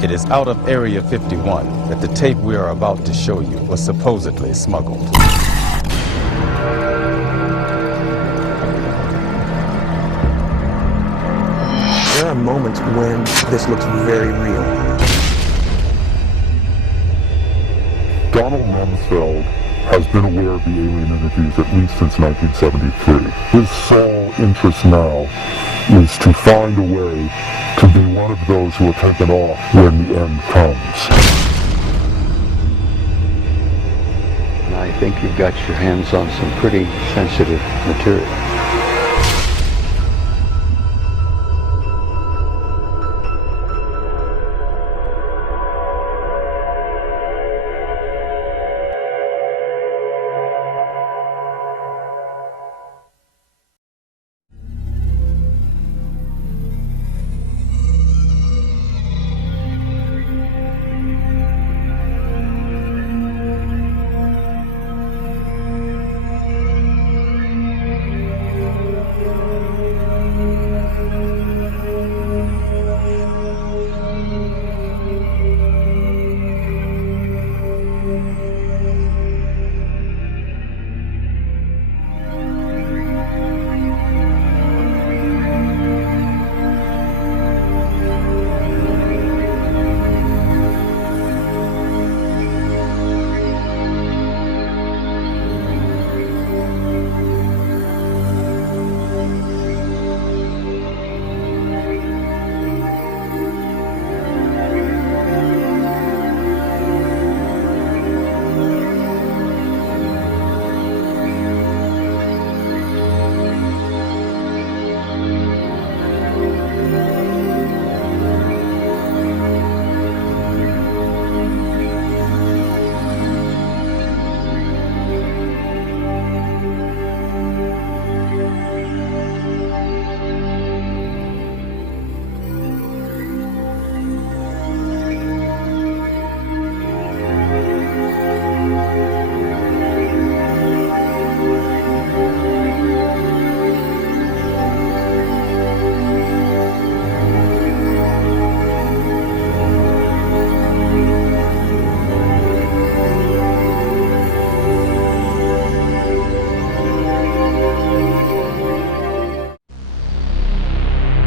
It is out of Area 51 that the tape we are about to show you was supposedly smuggled. There are moments when this looks very real. Donald Rumsfeld has been aware of the alien entities at least since 1973. His sole interest now is to find a way to be one of those who are taken off when the end comes. And I think you've got your hands on some pretty sensitive material.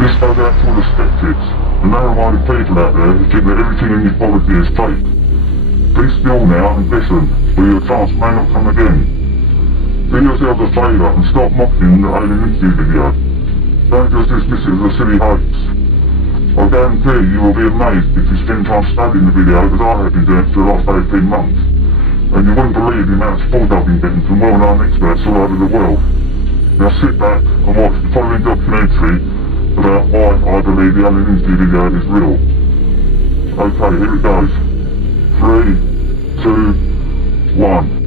This goes out to all the skeptics, the narrow-minded people out there who think that everything in this policy is fake. Be still now and listen, or your chance may not come again. Do yourselves a favour and stop mocking the alien interview video. Don't just dismiss it as a silly hoax. I guarantee you will be amazed if you spend time studying the video as I have been doing for the last 18 months. And you wouldn't believe the amount of support I've been getting from well-known experts all over the world. Now sit back and watch the following documentary about why I believe the alien interview video is real. Okay, here it goes. 3, 2, 1.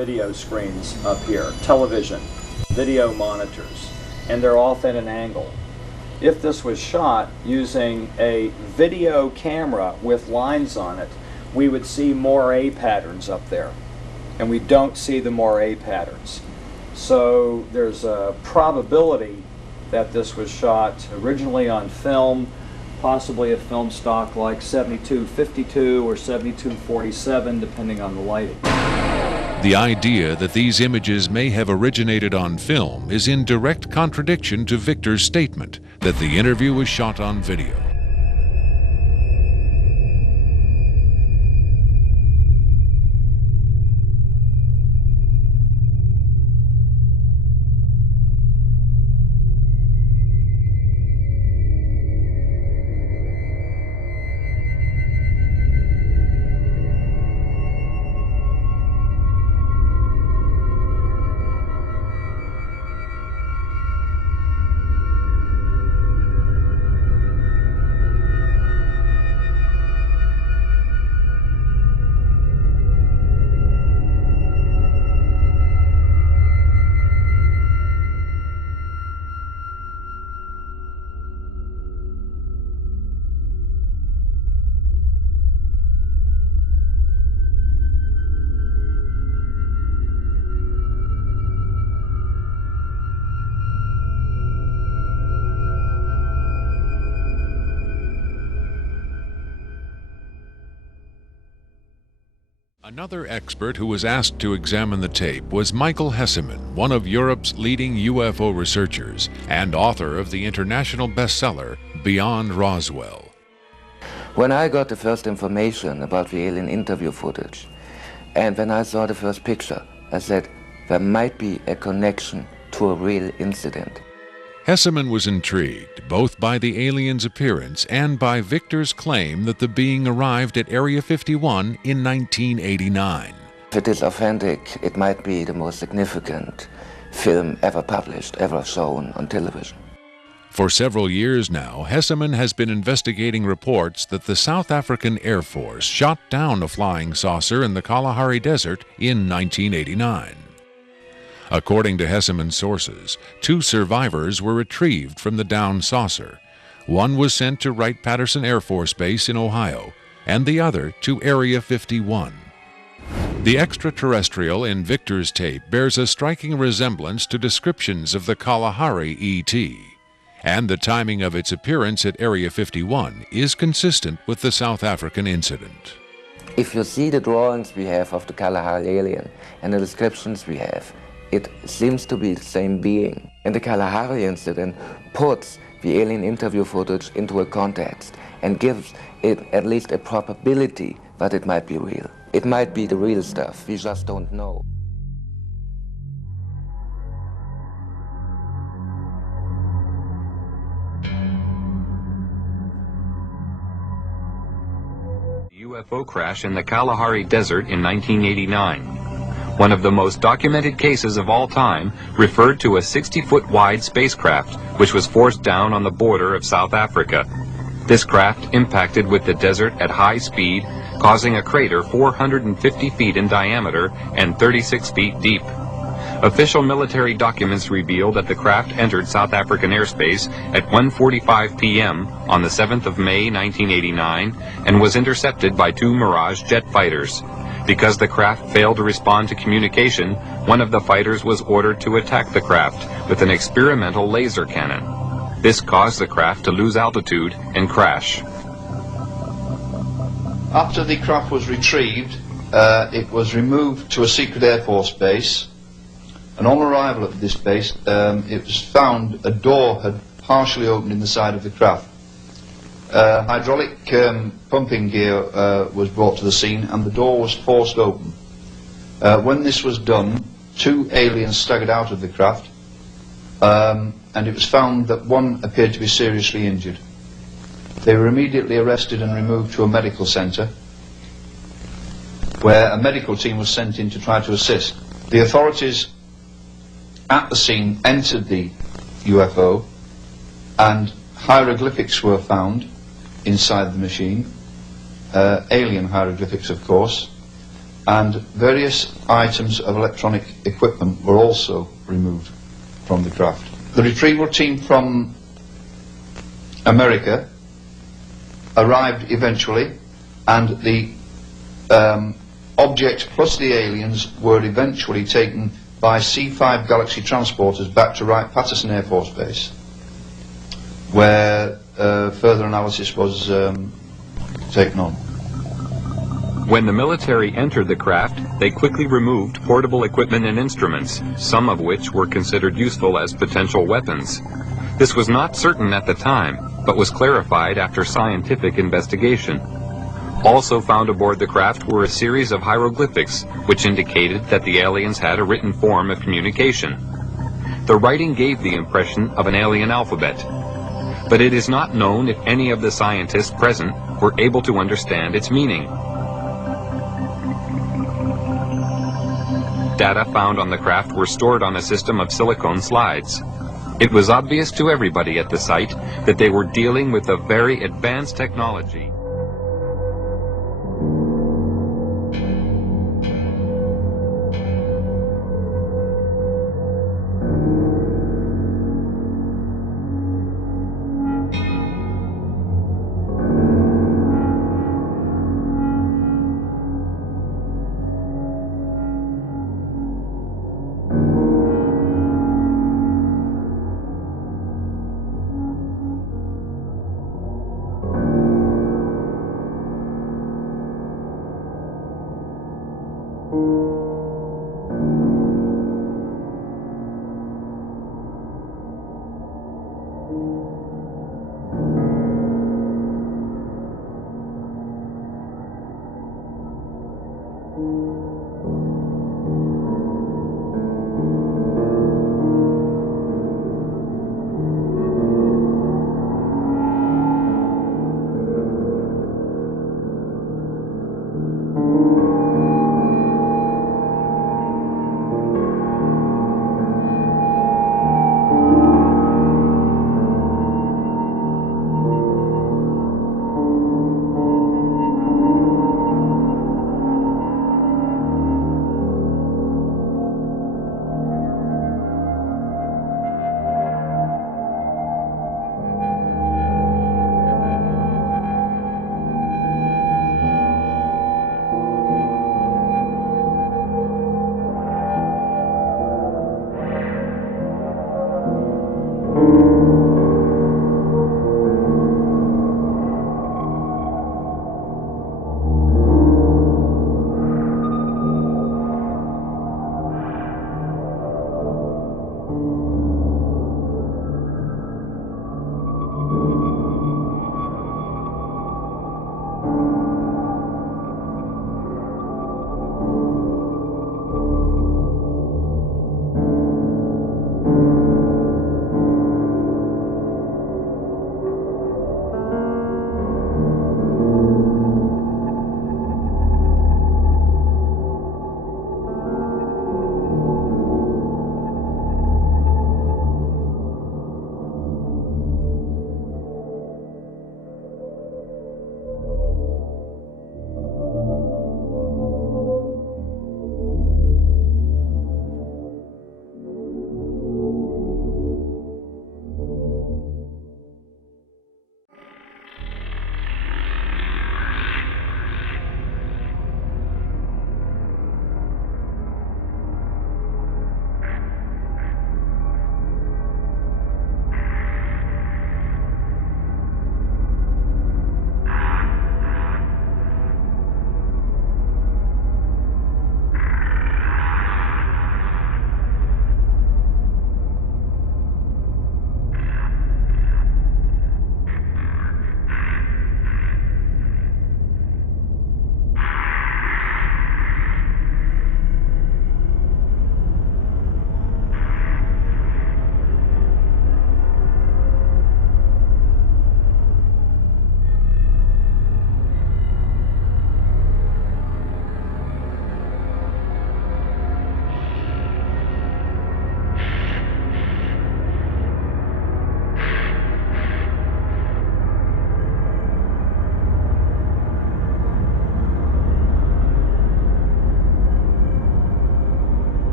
video screens up here, television, video monitors, and they're off at an angle. If this was shot using a video camera with lines on it, we would see moire patterns up there, and we don't see the moire patterns. So there's a probability that this was shot originally on film, possibly a film stock like 7252 or 7247, depending on the lighting. The idea that these images may have originated on film is in direct contradiction to Victor's statement that the interview was shot on video. Another expert who was asked to examine the tape was Michael Hesseman, one of Europe's leading UFO researchers and author of the international bestseller Beyond Roswell. When I got the first information about the alien interview footage, and when I saw the first picture, I said there might be a connection to a real incident. Hesseman was intrigued both by the alien's appearance and by Victor's claim that the being arrived at Area 51 in 1989. If it is authentic, it might be the most significant film ever published, ever shown on television. For several years now, Hesseman has been investigating reports that the South African Air Force shot down a flying saucer in the Kalahari Desert in 1989. According to Hesseman's sources, 2 survivors were retrieved from the downed saucer. One was sent to Wright-Patterson Air Force Base in Ohio, and the other to Area 51. The extraterrestrial in Victor's tape bears a striking resemblance to descriptions of the Kalahari ET, and the timing of its appearance at Area 51 is consistent with the South African incident. If you see the drawings we have of the Kalahari alien and the descriptions we have, it seems to be the same being. And the Kalahari incident puts the alien interview footage into a context and gives it at least a probability that it might be real. It might be the real stuff, we just don't know. UFO crash in the Kalahari Desert in 1989. One of the most documented cases of all time referred to a 60-foot wide spacecraft which was forced down on the border of South Africa. This craft impacted with the desert at high speed, causing a crater 450 feet in diameter and 36 feet deep. Official military documents reveal that the craft entered South African airspace at 1:45 p.m. on the 7th of May 1989 and was intercepted by 2 Mirage jet fighters. Because the craft failed to respond to communication, one of the fighters was ordered to attack the craft with an experimental laser cannon. This caused the craft to lose altitude and crash. After the craft was retrieved, it was removed to a secret Air Force base, and on arrival at this base, it was found a door had partially opened in the side of the craft. Hydraulic pumping gear was brought to the scene and the door was forced open. When this was done, 2 aliens staggered out of the craft, and it was found that one appeared to be seriously injured. They were immediately arrested and removed to a medical centre, where a medical team was sent in to try to assist. The authorities at the scene entered the UFO, and hieroglyphics were found inside the machine, alien hieroglyphics of course, and various items of electronic equipment were also removed from the craft. The retrieval team from America arrived eventually, and the object plus the aliens were eventually taken by C-5 Galaxy transporters back to Wright-Patterson Air Force Base, where further analysis was taken on. When the military entered the craft, they quickly removed portable equipment and instruments, some of which were considered useful as potential weapons. This was not certain at the time, but was clarified after scientific investigation. Also found aboard the craft were a series of hieroglyphics, which indicated that the aliens had a written form of communication. The writing gave the impression of an alien alphabet, but it is not known if any of the scientists present were able to understand its meaning. Data found on the craft were stored on a system of silicone slides. It was obvious to everybody at the site that they were dealing with a very advanced technology.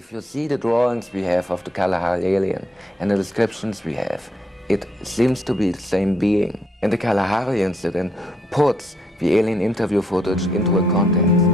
If you see the drawings we have of the Kalahari alien and the descriptions we have, it seems to be the same being. And the Kalahari incident puts the alien interview footage into a context.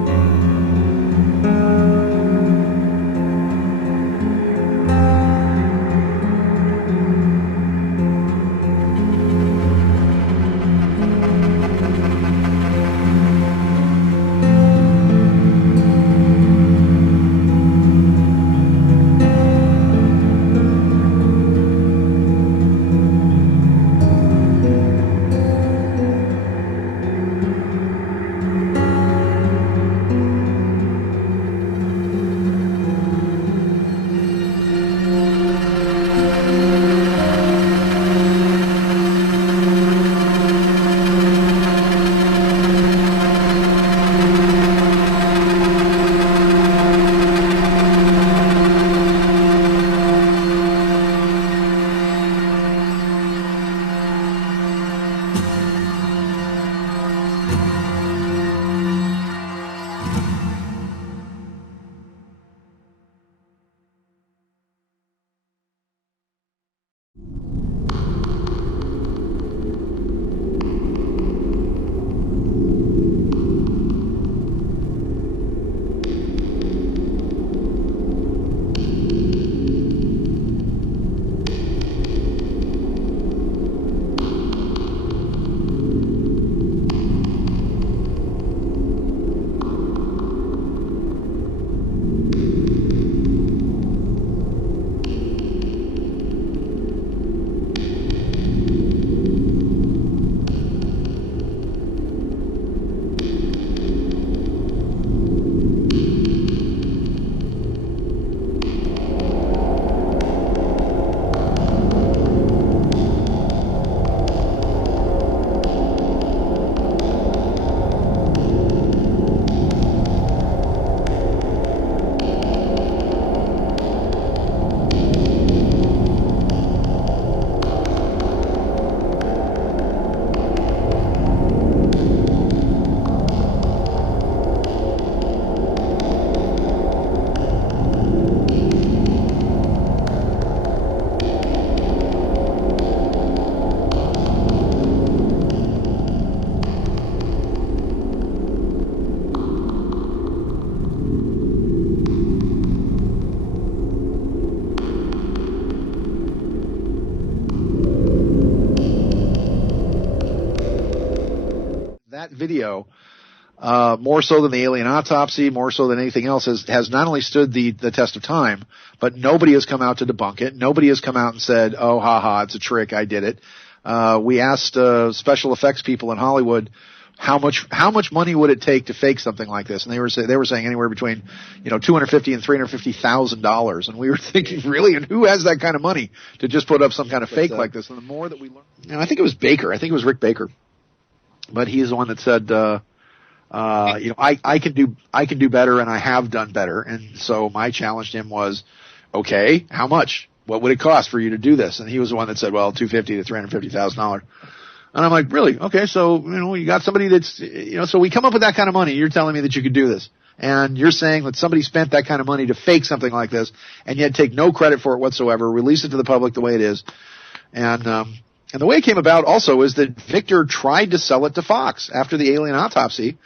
That video, more so than the alien autopsy, more so than anything else, has not only stood the test of time, but nobody has come out to debunk it. Nobody has come out and said, "Oh, haha, it's a trick. I did it." We asked special effects people in Hollywood how much money would it take to fake something like this, and they were saying anywhere between $250,000 and $350,000, and we were thinking, really, and who has that kind of money to just put up some kind of fake like this? And the more that we learn, and I think it was Baker, I think it was Rick Baker, but he's the one that said, I can do better, and I have done better, and so my challenge to him was, okay, how much? What would it cost for you to do this? And he was the one that said, well, $250,000 to $350,000. And I'm like, really? Okay, so, you got somebody that's, so we come up with that kind of money. You're telling me that you could do this. And you're saying that somebody spent that kind of money to fake something like this and yet take no credit for it whatsoever, release it to the public the way it is. And the way it came about also is that Victor tried to sell it to Fox after the alien autopsy,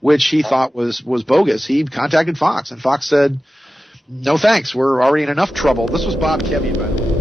which he thought was bogus. He contacted Fox, and Fox said, no thanks, we're already in enough trouble. This was Bob Kevian, by the way.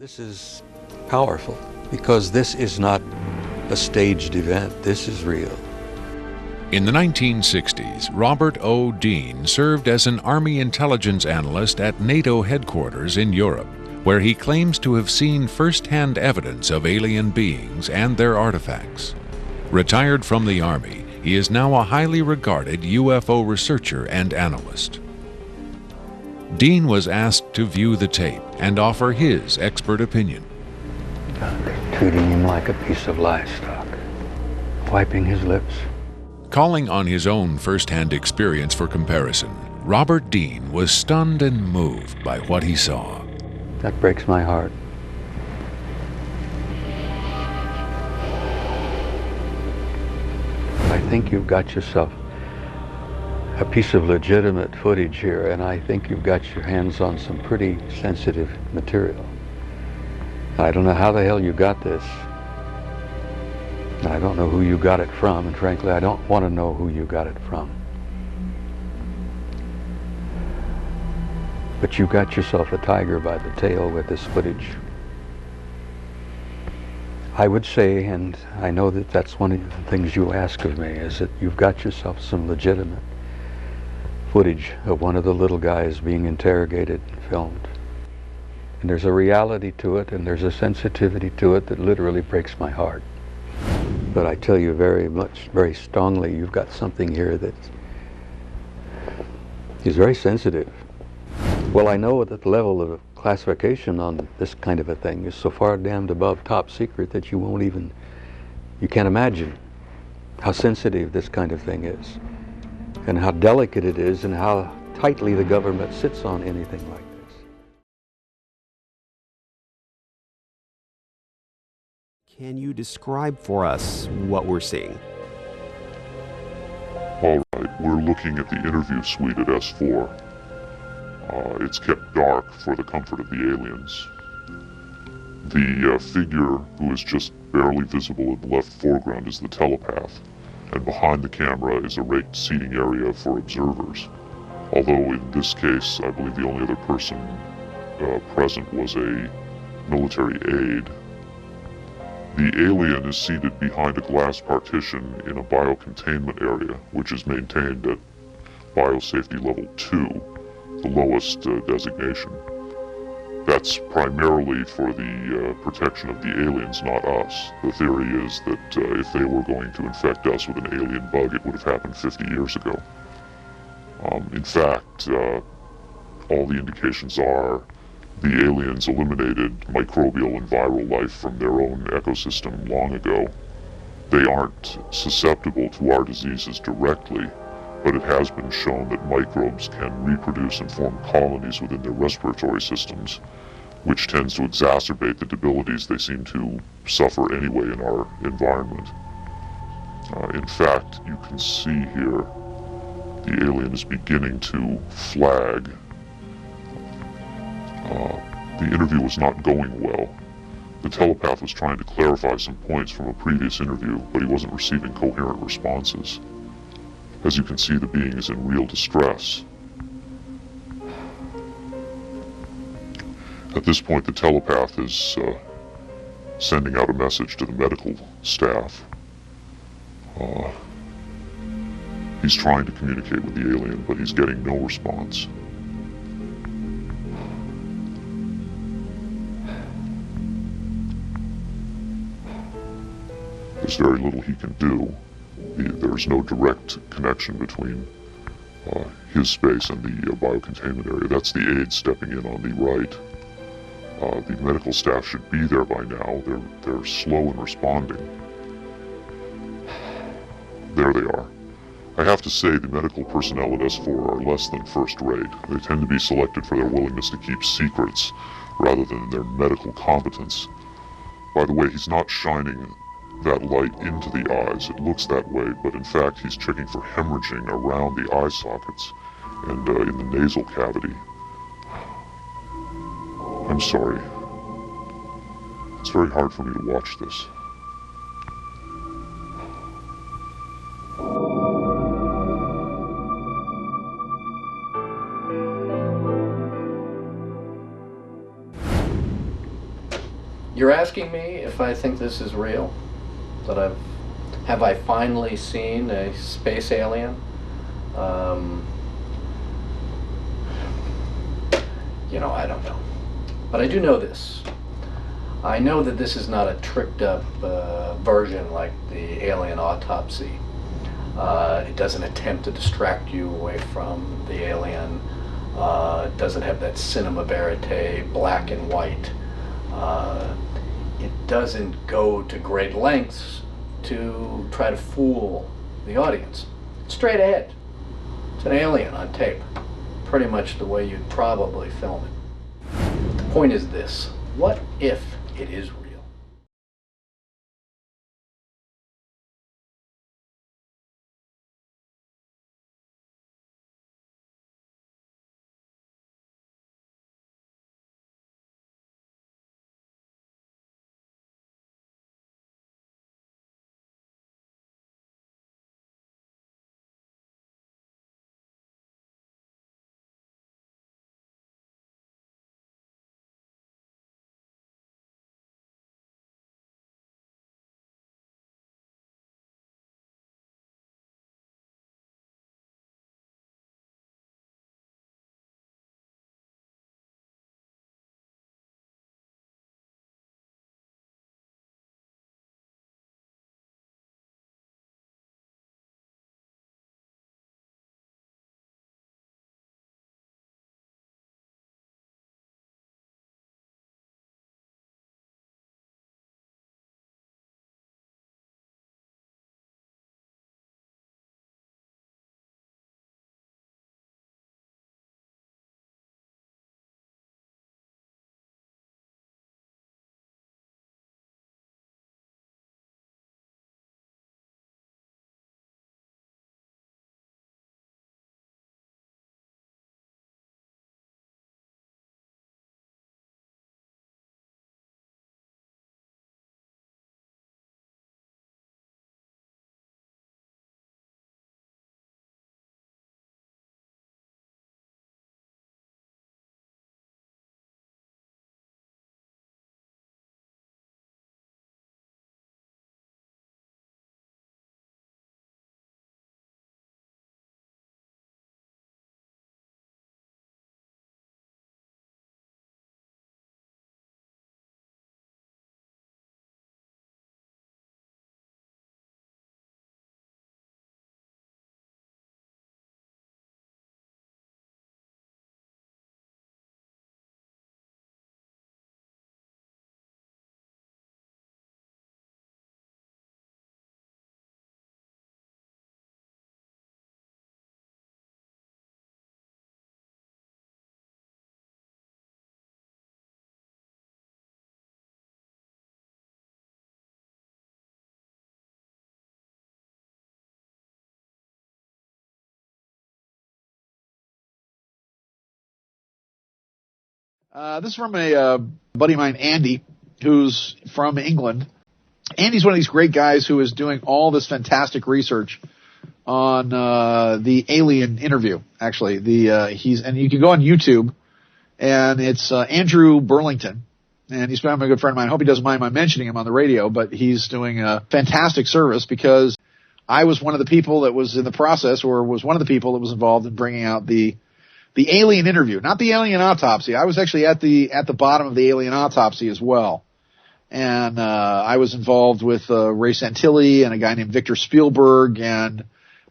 This is powerful because this is not a staged event. This is real. In the 1960s, Robert O. Dean served as an Army intelligence analyst at NATO headquarters in Europe, where he claims to have seen first-hand evidence of alien beings and their artifacts. Retired from the Army, he is now a highly regarded UFO researcher and analyst. Dean was asked to view the tape and offer his expert opinion. They're treating him like a piece of livestock, wiping his lips. Calling on his own first-hand experience for comparison, Robert Dean was stunned and moved by what he saw. That breaks my heart. I think you've got yourself a piece of legitimate footage here, and I think you've got your hands on some pretty sensitive material. I don't know how the hell you got this. I don't know who you got it from, and frankly, I don't want to know who you got it from. But you got yourself a tiger by the tail with this footage. I would say, and I know that that's one of the things you ask of me, is that you've got yourself some legitimate footage of one of the little guys being interrogated and filmed. And there's a reality to it, and there's a sensitivity to it that literally breaks my heart. But I tell you very strongly, you've got something here that is very sensitive. Well, I know that the level of classification on this kind of a thing is so far damned above top secret that you can't imagine how sensitive this kind of thing is, and how delicate it is, and how tightly the government sits on anything like this. Can you describe for us what we're seeing? All right, we're looking at the interview suite at S4. It's kept dark for the comfort of the aliens. The figure who is just barely visible in the left foreground is the telepath, and behind the camera is a raked seating area for observers. Although in this case, I believe the only other person present was a military aide. The alien is seated behind a glass partition in a biocontainment area, which is maintained at biosafety level 2, the lowest designation. That's primarily for the protection of the aliens, not us. The theory is that if they were going to infect us with an alien bug, it would have happened 50 years ago. In fact, all the indications are the aliens eliminated microbial and viral life from their own ecosystem long ago. They aren't susceptible to our diseases directly, but it has been shown that microbes can reproduce and form colonies within their respiratory systems, which tends to exacerbate the debilities they seem to suffer anyway in our environment. In fact, you can see here the alien is beginning to flag. The interview was not going well. The telepath was trying to clarify some points from a previous interview, but he wasn't receiving coherent responses. As you can see, the being is in real distress. At this point, the telepath is sending out a message to the medical staff. He's trying to communicate with the alien, but he's getting no response. There's very little he can do. There's no direct connection between his space and the biocontainment area. That's the aide stepping in on the right. The medical staff should be there by now. They're slow in responding. There they are. I have to say the medical personnel at S4 are less than first rate. They tend to be selected for their willingness to keep secrets rather than their medical competence. By the way, he's not shining that light into the eyes. It looks that way, but in fact he's checking for hemorrhaging around the eye sockets and in the nasal cavity. I'm sorry. It's very hard for me to watch this. You're asking me if I think this is real? That have I finally seen a space alien? I don't know. But I do know this. I know that this is not a tricked up version like the alien autopsy. It doesn't attempt to distract you away from the alien. It doesn't have that cinema verite, black and white. It doesn't go to great lengths to try to fool the audience. It's straight ahead. It's an alien on tape. Pretty much the way you'd probably film it. The point is this: what if it is real? This is from a buddy of mine, Andy, who's from England. Andy's one of these great guys who is doing all this fantastic research on the alien interview. Actually, and you can go on YouTube, and it's Andrew Burlington, and he's been a good friend of mine. I hope he doesn't mind my mentioning him on the radio, but he's doing a fantastic service because I was one of the people that was in the process, or was one of the people that was involved in bringing out the alien interview, not the alien autopsy. I was actually at the bottom of the alien autopsy as well. And I was involved with Ray Santilli and a guy named Victor Spielberg and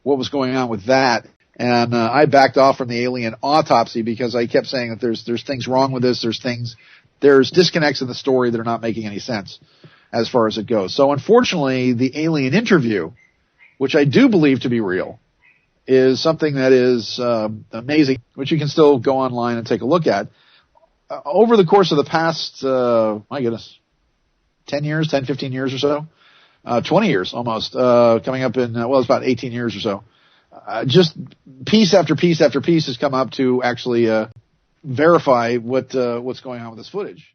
what was going on with that. And I backed off from the alien autopsy because I kept saying that there's things wrong with this. There's disconnects in the story that are not making any sense as far as it goes. So unfortunately, the alien interview, which I do believe to be real, is something that is amazing, which you can still go online and take a look at. Over the course of the past, 15 years or so, 20 years almost, coming up in, it's about 18 years or so. Just piece after piece after piece has come up to actually verify what's going on with this footage.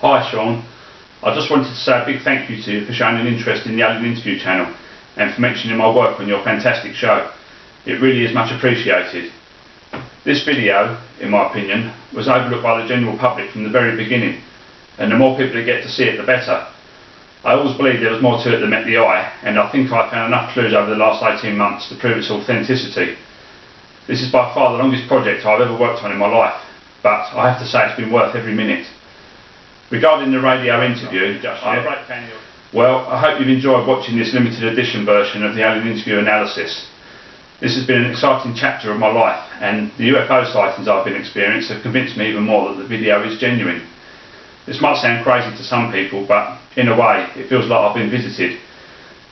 Hi Sean, I just wanted to say a big thank you to you for showing an interest in the Alien Interview channel and for mentioning my work on your fantastic show. It really is much appreciated. This video, in my opinion, was overlooked by the general public from the very beginning, and the more people that get to see it the better. I always believed there was more to it than met the eye, and I think I found enough clues over the last 18 months to prove its authenticity. This is by far the longest project I've ever worked on in my life, but I have to say it's been worth every minute. Regarding the radio interview, well, I hope you've enjoyed watching this limited edition version of the Alien Interview analysis. This has been an exciting chapter of my life, and the UFO sightings I've been experiencing have convinced me even more that the video is genuine. This might sound crazy to some people, but in a way, it feels like I've been visited.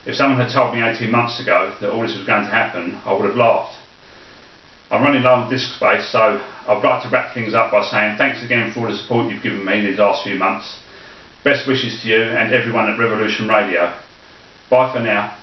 If someone had told me 18 months ago that all this was going to happen, I would have laughed. I'm running low on disk space, so I'd like to wrap things up by saying thanks again for all the support you've given me these last few months. Best wishes to you and everyone at Revolution Radio. Bye for now.